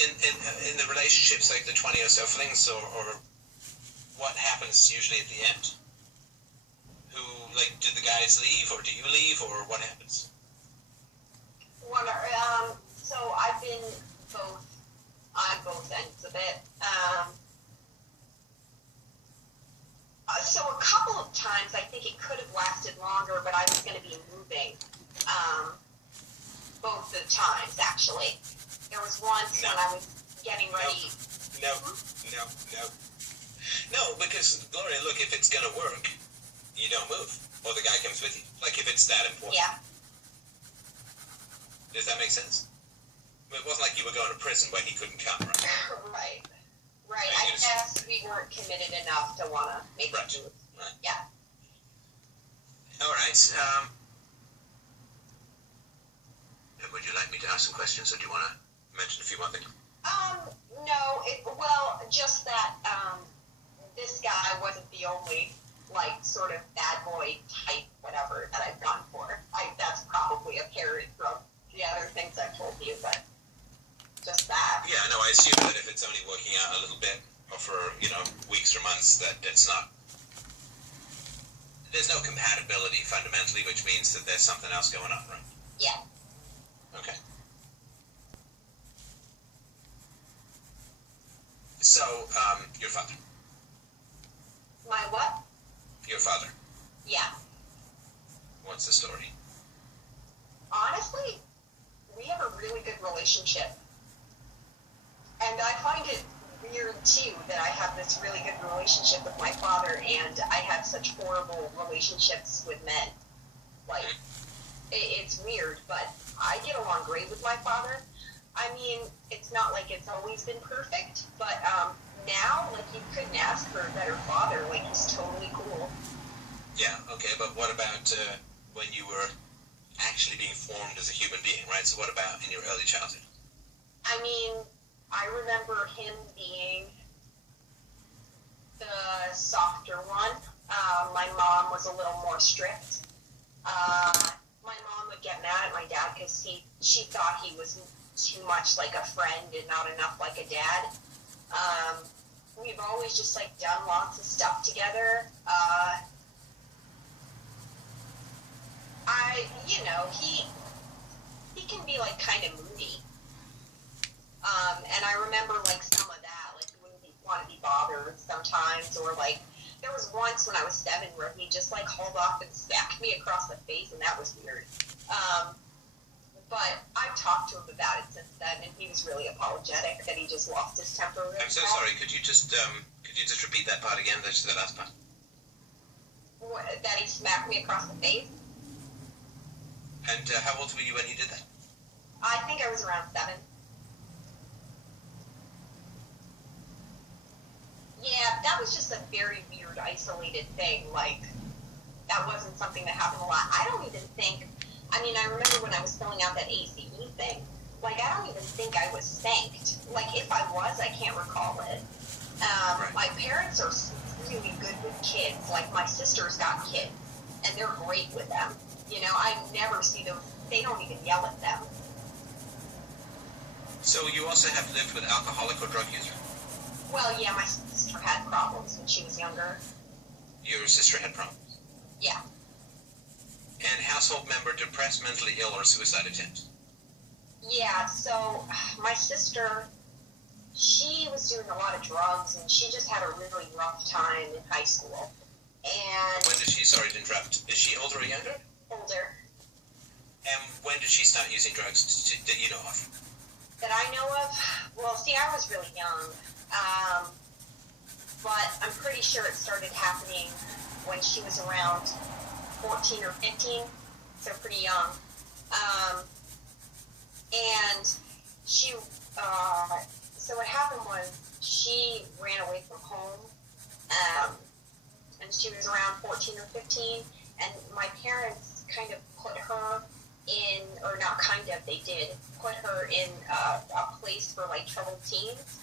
in the relationships, like the 20 or so flings, or what happens usually at the end? Who, like, do the guys leave, or do you leave, or what happens? So I've been both on both ends of it. So a couple of times I think it could have lasted longer, but I was going to be moving both the times, actually. There was once when I was getting ready. No, because, Gloria, look, if it's going to work, you don't move, or the guy comes with you. Like, if it's that important. Yeah. Does that make sense? It wasn't like you were going to prison where he couldn't come, right? Right. I guess we weren't committed enough to want to make right. a move. Right. Yeah. All right. Would you like me to ask some questions, or do you want to mention a few more things? No. Well, just that this guy wasn't the only, like, sort of bad boy type, whatever, that I've gone for. That's probably apparent from the other things I've told you, but just that. Yeah, no, I assume that if it's only working out a little bit, or for, weeks or months, that it's not... There's no compatibility, fundamentally, which means that there's something else going on, right? Yeah. Okay. So, your father. My what? Your father. Yeah. What's the story? Honestly, we have a really good relationship. And I find it weird, too, that I have this really good relationship with my father, and I have such horrible relationships with men. Like, it's weird, but I get along great with my father. I mean, it's not like it's always been perfect, but now, like, you couldn't ask for a better father. Like, he's totally cool. Yeah, okay, but what about when you were actually being formed as a human being, right? So what about in your early childhood? I mean, I remember him being the softer one. My mom was a little more strict. My mom would get mad at my dad because she thought he was too much like a friend and not enough like a dad. We've always just, like, done lots of stuff together. He can be, like, kind of moody. And I remember, like, some of that, like, he wouldn't want to be bothered sometimes, or, like, there was once when I was 7 where he just, like, hauled off and smacked me across the face, and that was weird. But I've talked to him about it since then, and he was really apologetic that he just lost his temper. I'm so sorry. Could you just repeat that part again? That's the last part. That he smacked me across the face. And how old were you when you did that? I think I was around 7. Yeah, that was just a very weird, isolated thing. Like, that wasn't something that happened a lot. I don't even think... I mean, I remember when I was filling out that ACE thing, like, I don't even think I was spanked. Like, if I was, I can't recall it. Right. My parents are really good with kids. Like, my sister's got kids, and they're great with them. I never see them. They don't even yell at them. So you also have lived with alcoholic or drug user? Well, yeah, my sister had problems when she was younger. Your sister had problems? Yeah. And household member depressed, mentally ill, or suicide attempt? Yeah, so my sister, she was doing a lot of drugs, and she just had a really rough time in high school. And when did she, sorry to interrupt, is she older or younger? Older. And when did she start using drugs that you know of? That I know of? Well, see, I was really young. But I'm pretty sure it started happening when she was around 14 or 15, so pretty young. And she, so what happened was she ran away from home, and she was around 14 or 15, and my parents kind of put her in, or not kind of, they did, put her in a place for, like, troubled teens,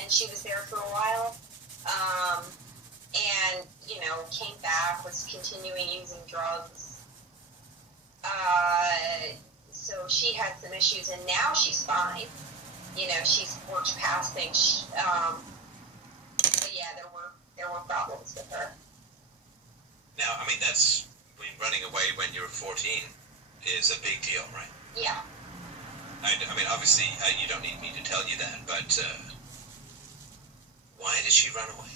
and she was there for a while, and, came back, was continuing using drugs. So she had some issues, and now she's fine. you know, she's worked past things. But yeah, there were problems with her. Now, I mean, running away when you're 14 is a big deal, right? Yeah. I mean, obviously, you don't need me to tell you that, but why did she run away?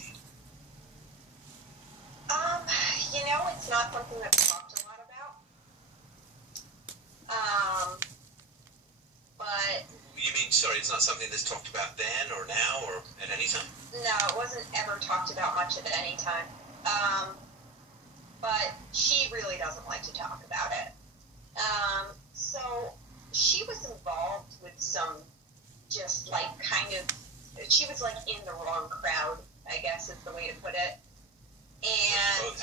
You know, it's not something that's talked a lot about. But... You mean, sorry, it's not something that's talked about then or now or at any time? No, it wasn't ever talked about much at any time. But she really doesn't like to talk about it. So she was involved with some just like she was like in the wrong crowd, I guess is the way to put it. And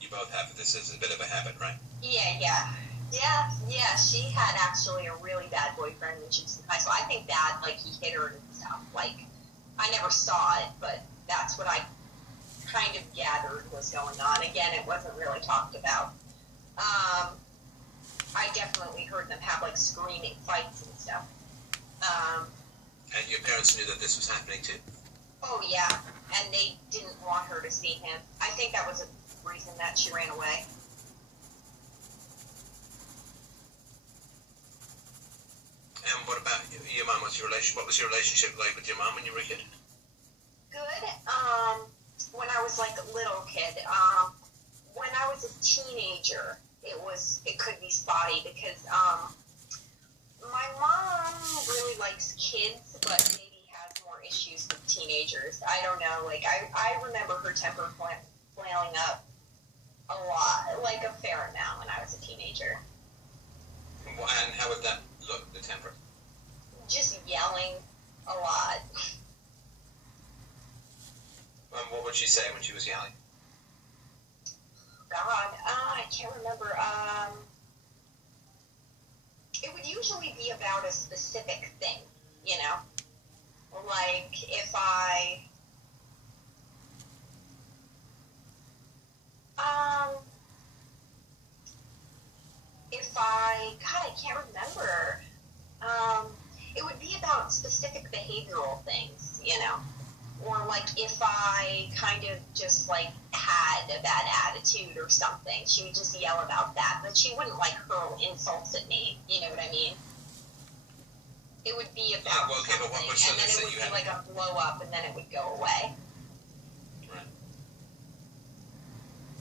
you both have this as a bit of a habit, right? Yeah. She had actually a really bad boyfriend when she was in high school. I think that like he hit her and stuff. Like I never saw it, but that's what I kind of gathered was going on. Again, it wasn't really talked about. I definitely heard them have like screaming fights and stuff. And your parents knew that this was happening too? Oh yeah, and they didn't want her to see him. I think that was a reason that she ran away. And what about your mom? What was your relationship like with your mom when you were a kid? Good. When I was like a little kid, when I was a teenager, it could be spotty because my mom really likes kids, but maybe has more issues with teenagers. I don't know. Like I remember her temper flailing up a lot, like a fair amount when I was a teenager. And how would that look, the temper? Just yelling a lot. What would she say when she was yelling? God, I can't remember. It would usually be about a specific thing, you know? Like, if I God, I can't remember. It would be about specific behavioral things, you know? Or like if I kind of just like had a bad attitude or something, she would just yell about that, but she wouldn't like hurl insults at me, you know what I mean? It would be about something, and then it would be like a blow up, and then it would go away. Right.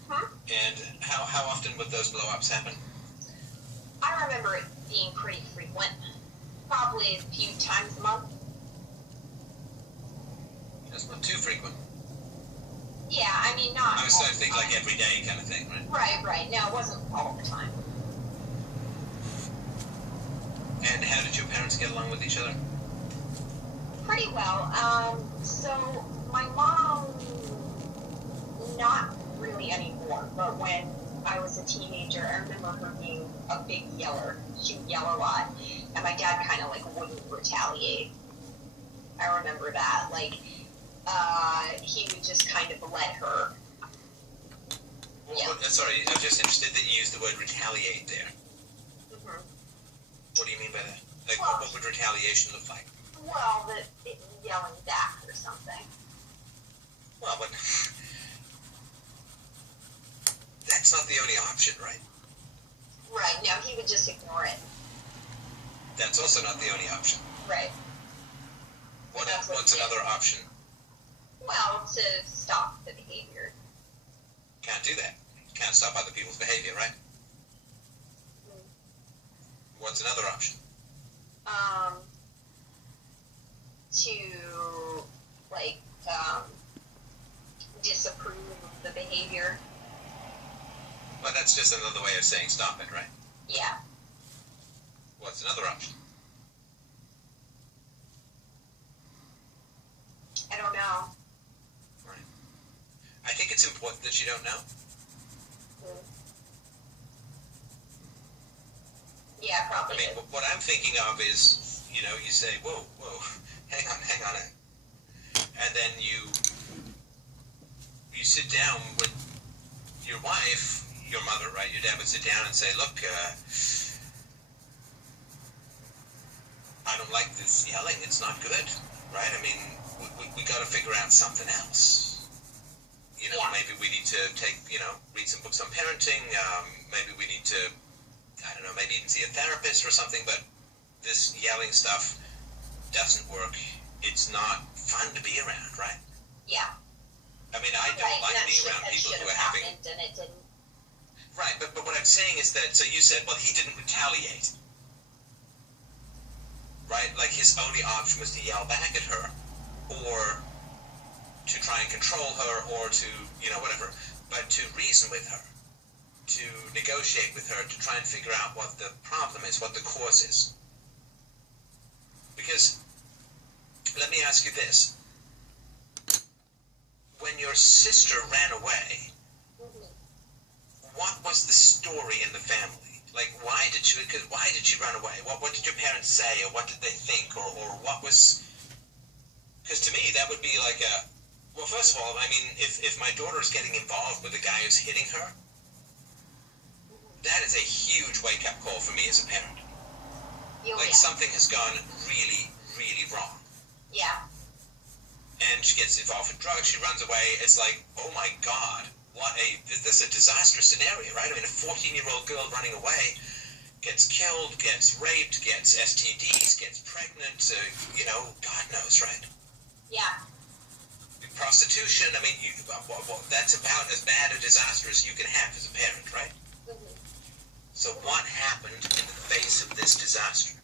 Huh? And how often would those blow ups happen? I remember it being pretty frequent, probably a few times a month. That's not too frequent. Yeah, I mean, not. I was starting to think like every day kind of thing, right? Right. No, it wasn't all the time. And how did your parents get along with each other? Pretty well. So my mom, not really anymore, but when I was a teenager, I remember her being a big yeller. She would yell a lot, and my dad kind of like wouldn't retaliate. I remember that. Like, he would just kind of let her. Well, sorry, I'm just interested that you used the word retaliate there. Mm-hmm. What do you mean by that? Like, well, what would retaliation look like? Well, yelling back or something. Well, but that's not the only option, right? Right, no, he would just ignore it. That's also not the only option. Right. What's another option? Well, to stop the behavior. Can't do that. Can't stop other people's behavior, right? Mm. What's another option? To, like, disapprove of the behavior. Well, that's just another way of saying stop it, right? Yeah. What's another option? I don't know. Right. I think it's important that you don't know. Mm. Yeah, probably. I mean, what I'm thinking of is, you know, you say, whoa, hang on. And then you sit down with your wife, your mother, right? Your dad would sit down and say, look, I don't like with yelling. It's not good, right? I mean, we got to figure out something else. You know, maybe we need to read some books on parenting. Maybe we need to, I don't know, maybe even see a therapist or something. But this yelling stuff doesn't work. It's not fun to be around, right? Yeah. I mean, I don't like being around people who are having. And it didn't. Right, but what I'm saying is that, so you said, well, he didn't retaliate. Right? Like, his only option was to yell back at her, or to try and control her, or to, whatever. But to reason with her, to negotiate with her, to try and figure out what the problem is, what the cause is. Because, let me ask you this. When your sister ran away, what was the story in the family? Like, why did she run away? What did your parents say, or what did they think, or what was... Because to me, that would be like a... Well, first of all, I mean, if my daughter is getting involved with a guy who's hitting her, that is a huge wake-up call for me as a parent. Like, something has gone really, really wrong. Yeah. And she gets involved in drugs, she runs away. It's like, oh my God, this is a disastrous scenario, right? I mean, a 14-year-old girl running away gets killed, gets raped, gets STDs, gets pregnant, God knows, right? Yeah. Prostitution, I mean, that's about as bad a disaster as you can have as a parent, right? Mm-hmm. So what happened in the face of this disaster?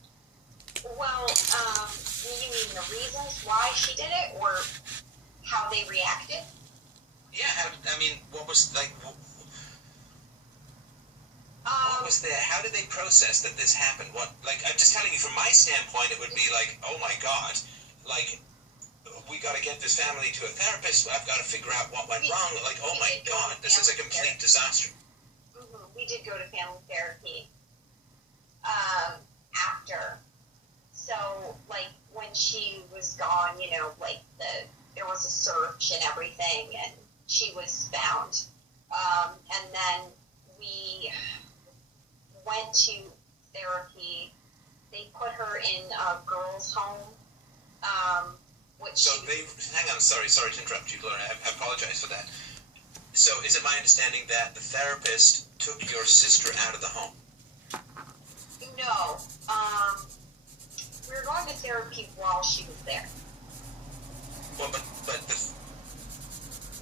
Well, you mean the reasons why she did it, or how they reacted? Yeah, what was, like, what was there? How did they process that this happened? I'm just telling you, from my standpoint, it would be like, oh my God, like, we got to get this family to a therapist. I've got to figure out what went wrong. Like, oh my God, this is a complete disaster. Mm-hmm. We did go to family therapy after. So, like, when she was gone, there was a search and everything, and she was found. And then we went to therapy. They put her in a girls' home. Hang on, sorry to interrupt you, Gloria. I apologize for that. So, is it my understanding that the therapist took your sister out of the home? No. We were going to therapy while she was there. Well, but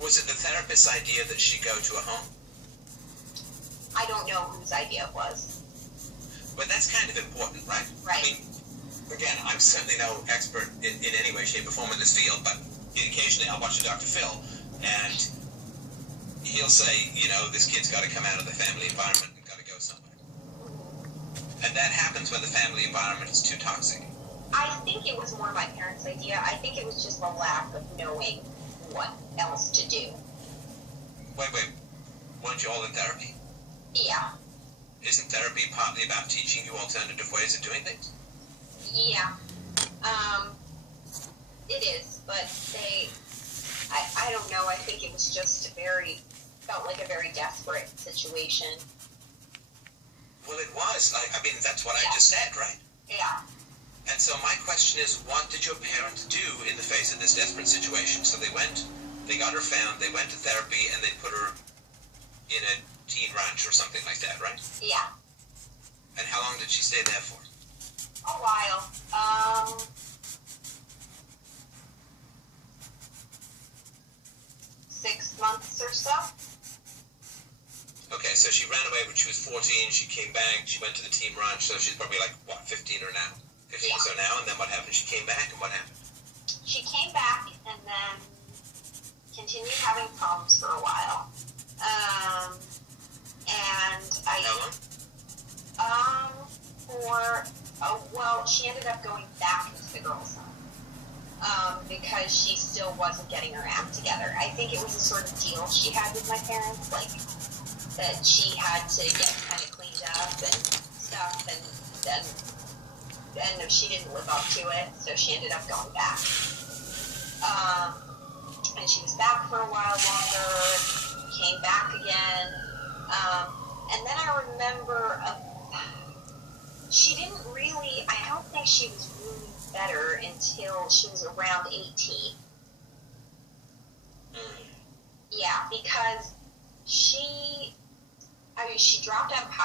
was it the therapist's idea that she go to a home? I don't know whose idea it was. But that's kind of important, right? Right. I mean, again, I'm certainly no expert in any way, shape, or form in this field, but occasionally I'll watch Dr. Phil, and he'll say, this kid's got to come out of the family environment and got to go somewhere. And that happens when the family environment is too toxic. I think it was more my parents' idea. I think it was just a lack of knowing what else to do. Wait. Weren't you all in therapy? Yeah. Isn't therapy partly about teaching you alternative ways of doing things? Yeah. It is, but I don't know, I think it was just felt like a very desperate situation. Well, it was. I mean, that's what I just said, right? Yeah. And so my question is, what did your parents do in the face of this desperate situation? So they got her found, they went to therapy, and they put her in a teen ranch or something like that, right? Yeah. And how long did she stay there for? A while. 6 months or so. Okay, so she ran away when she was 14, she came back, she went to the teen ranch, so she's probably like, 15 or now? 15 or so now, and then what happened? She came back, and what happened? She came back, and then continued having problems for a while. She ended up going back into the girls' home because she still wasn't getting her act together. I think it was a sort of deal she had with my parents, like that she had to get kind of cleaned up and stuff, and she didn't live up to it, so she ended up going back. And she was back for a while longer, came back again, and then I remember she didn't really, I don't think she was really better until she was around 18. Yeah, because she dropped out of high